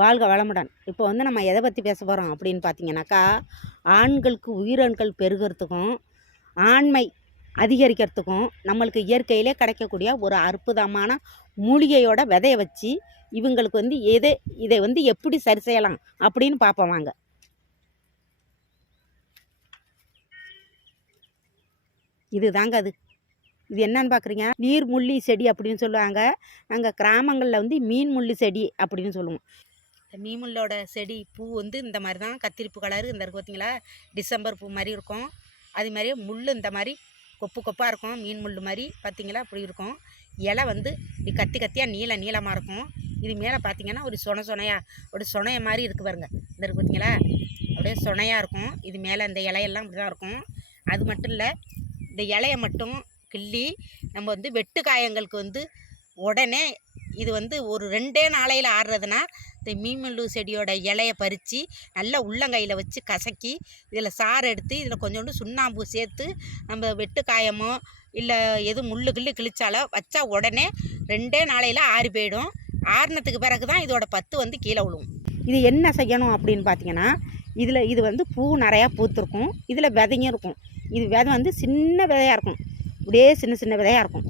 வாழ்க வளமுடன். இப்போ வந்து நம்ம எதை பற்றி பேச போகிறோம் அப்படின்னு பார்த்தீங்கன்னாக்கா ஆண்களுக்கு உயிரணுக்கள் பெருகிறதுக்கும் ஆண்மை அதிகரிக்கிறதுக்கும் நம்மளுக்கு இயற்கையிலே கிடைக்கக்கூடிய ஒரு அற்புதமான மூலிகையோட விதைய வச்சு இவங்களுக்கு வந்து எதை இதை வந்து எப்படி சரி செய்யலாம் அப்படின்னு பார்ப்போம் வாங்க. இதுதாங்க அது. இது என்னன்னு பார்க்குறீங்க நீர் முள்ளி செடி அப்படின்னு சொல்லுவாங்க. நாங்கள் கிராமங்களில் வந்து மீன் முள்ளி செடி அப்படின்னு சொல்லுவோம். இந்த மீமுள்ளோட செடி பூ வந்து இந்த மாதிரி தான் கத்திரிப்பு கலரு இந்த இருக்கு பார்த்தீங்களா டிசம்பர் பூ மாதிரி இருக்கும். அது மாதிரியே முள் இந்த மாதிரி கொப்பு கொப்பாக இருக்கும் மீன் முள் மாதிரி பார்த்தீங்களா அப்படி இருக்கும். இலை வந்து இப்படி கத்தி கத்தியாக நீள நீளமாக இருக்கும். இது மேலே பார்த்தீங்கன்னா ஒரு சொன சொனையாக ஒரு சொனைய மாதிரி இருக்குது பாருங்க. இந்த இருக்கு பார்த்தீங்களா அப்படியே சொனையாக இருக்கும். இது மேலே இந்த இலையெல்லாம் இப்படி தான் இருக்கும். அது மட்டும் இல்லை இந்த இலையை மட்டும் கிள்ளி நம்ம வந்து வெட்டு காயங்களுக்கு வந்து உடனே இது வந்து ஒரு ரெண்டே நாளையில் ஆடுறதுனா இந்த மீமல்லு செடியோட இலைய பறித்து நல்லா உள்ளங்கையில் வச்சு கசக்கி இதில் சாறு எடுத்து இதில் கொஞ்சோண்டு சுண்ணாம்பு சேர்த்து நம்ம வெட்டு காயமோ இல்லை எதுவும் முள்ளு கிள்ளு கிழிச்சாலோ வச்சா உடனே ரெண்டே நாளையில் ஆறி போயிடும். ஆறினத்துக்கு பிறகு தான் இதோட பத்து வந்து கீழே விழுவும் இது என்ன செய்யணும் அப்படின்னு பார்த்தீங்கன்னா இதில் இது வந்து பூ நிறையா பூத்துருக்கும். இதில் விதையும் இருக்கும். இது விதை வந்து சின்ன விதையாக இருக்கும். இப்படியே சின்ன சின்ன விதையாக இருக்கும்.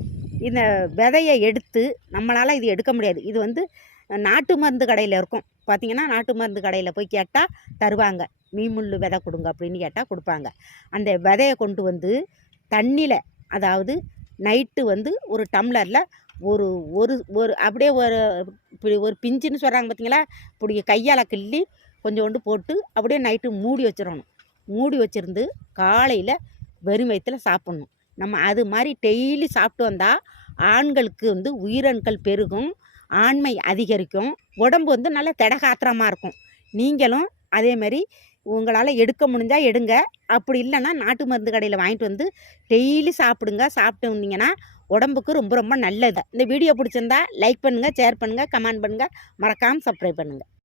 இந்த விதையை எடுத்து நம்மளால் இது எடுக்க முடியாது. இது வந்து நாட்டு மருந்து கடையில் இருக்கும். பார்த்தீங்கன்னா நாட்டு மருந்து கடையில் போய் கேட்டால் தருவாங்க. மீமுள்ளு விதை கொடுங்க அப்படின்னு கேட்டால் கொடுப்பாங்க. அந்த விதையை கொண்டு வந்து தண்ணியில் அதாவது நைட்டு வந்து ஒரு டம்ளரில் ஒரு ஒரு ஒரு அப்படியே ஒரு இப்படி ஒரு பிஞ்சுன்னு சொல்கிறாங்க பார்த்தீங்களா இப்படி கையால் கிள்ளி கொஞ்சோண்டு போட்டு அப்படியே நைட்டு மூடி வச்சிடணும். மூடி வச்சிருந்து காலையில் வெறும் வயிற்றில் சாப்பிட்ணும். நம்ம அது மாதிரி டெய்லி சாப்பிட்டு வந்தால் ஆண்களுக்கு வந்து உயிரணுக்கள் பெருகும் ஆண்மை அதிகரிக்கும் உடம்பு வந்து நல்லா திடகாத்திரமாக இருக்கும். நீங்களும் அதே மாதிரி உங்களால் எடுக்க முடிஞ்சால் எடுங்க. அப்படி இல்லைன்னா நாட்டு மருந்து கடையில் வாங்கிட்டு வந்து டெய்லி சாப்பிடுங்க. சாப்பிட்டு வந்தீங்கன்னா உடம்புக்கு ரொம்ப ரொம்ப நல்லது. இந்த வீடியோ பிடிச்சிருந்தா லைக் பண்ணுங்கள் ஷேர் பண்ணுங்கள் கமெண்ட் பண்ணுங்கள் மறக்காமல் சப்ஸ்கிரைப் பண்ணுங்கள்